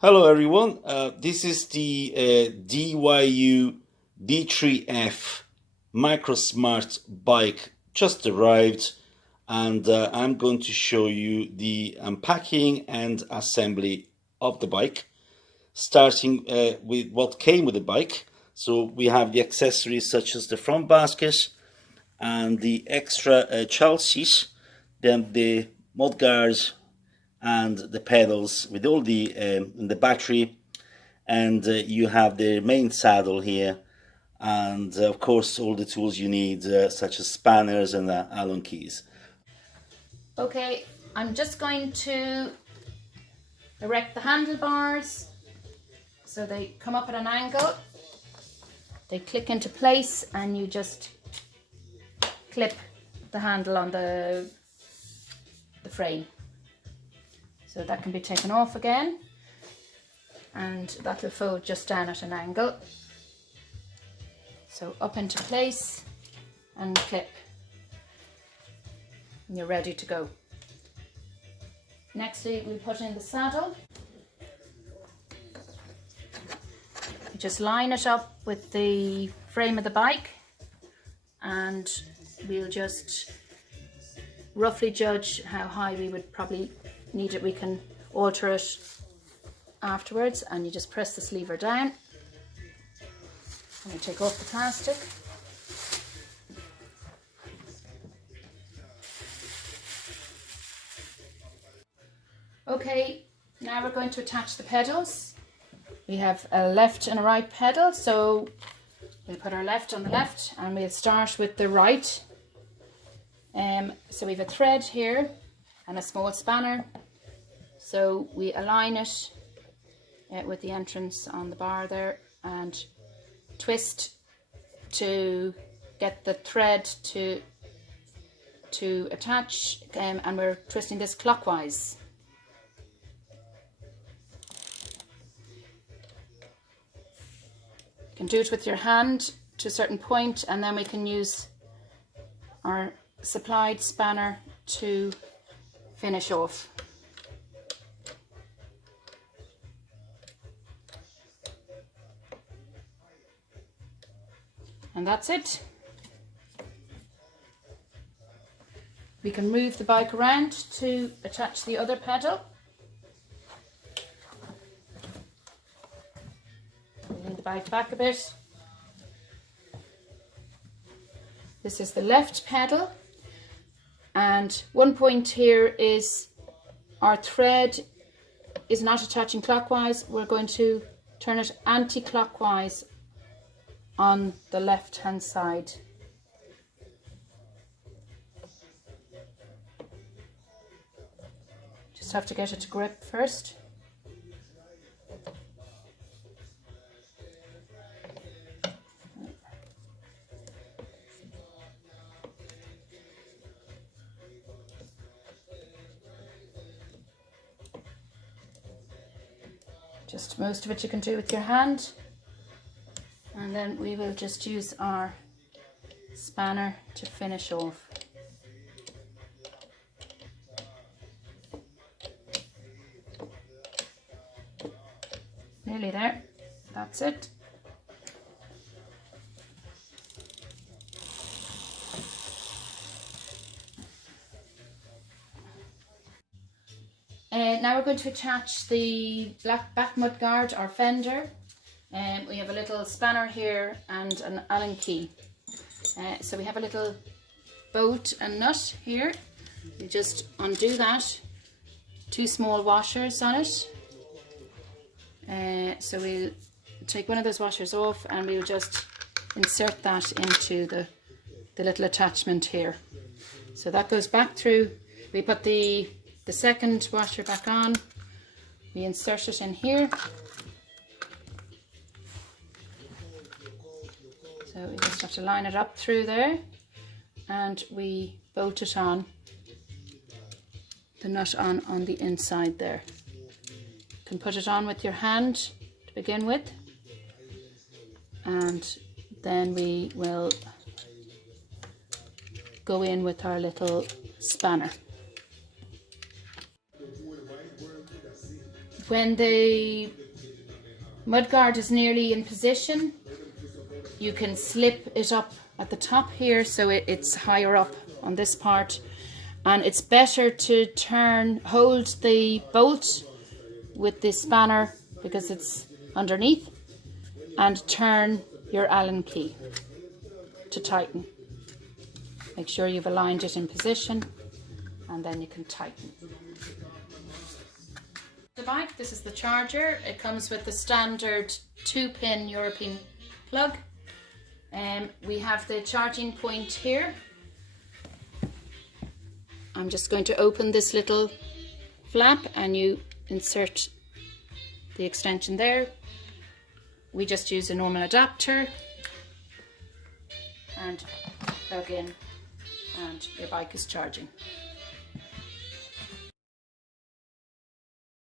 Hello everyone, this is the DYU D3F Microsmart bike just arrived, and I'm going to show you the unpacking and assembly of the bike, starting with what came with the bike. So we have the accessories such as the front basket and the extra child seat, then the mudguards and the pedals with all the battery, and you have the main saddle here, and of course all the tools you need, such as spanners and Allen keys. Okay, I'm just going to erect the handlebars so they come up at an angle. They click into place and you just clip the handle on the frame. So that can be taken off again, and that will fold just down at an angle. So up into place and clip, and you're ready to go. Nextly, we put in the saddle. You just line it up with the frame of the bike, and we'll just roughly judge how high we would probably need it. We can alter it afterwards, and you just press this lever down and you take off the plastic. Okay, now we're going to attach the pedals. We have a left and a right pedal, so we'll put our left on the left and we'll start with the right. So we have a thread here and a small spanner, so we align it with the entrance on the bar there and twist to get the thread to attach, and we're twisting this clockwise. You can do it with your hand to a certain point, and then we can use our supplied spanner to finish off. And that's it. We can move the bike around to attach the other pedal. Lean the bike back a bit. This is the left pedal, and one point here is our thread is not attaching clockwise. We're going to turn it anti-clockwise on the left hand side. Just have to get it to grip first. Just most of it you can do with your hand, and then we will just use our spanner to finish off. Nearly there, that's it. Now we're going to attach the back mud guard or fender. We have a little spanner here and an Allen key. So we have a little bolt and nut here. You just undo that. Two small washers on it. So we'll take one of those washers off and we'll just insert that into the little attachment here. So that goes back through. We put the second washer back on. We insert it in here. So we just have to line it up through there, and we bolt it on, the nut on the inside there. You can put it on with your hand to begin with, and then we will go in with our little spanner. when the mudguard is nearly in position, you can slip it up at the top here so it's higher up on this part, and it's better to hold the bolt with the spanner because it's underneath, and turn your Allen key to tighten. Make sure you've aligned it in position, and then you can tighten. The bike, this is the charger. It comes with the standard 2-pin European plug. We have the charging point here. I'm just going to open this little flap and you insert the extension there. We just use a normal adapter and plug in, and your bike is charging.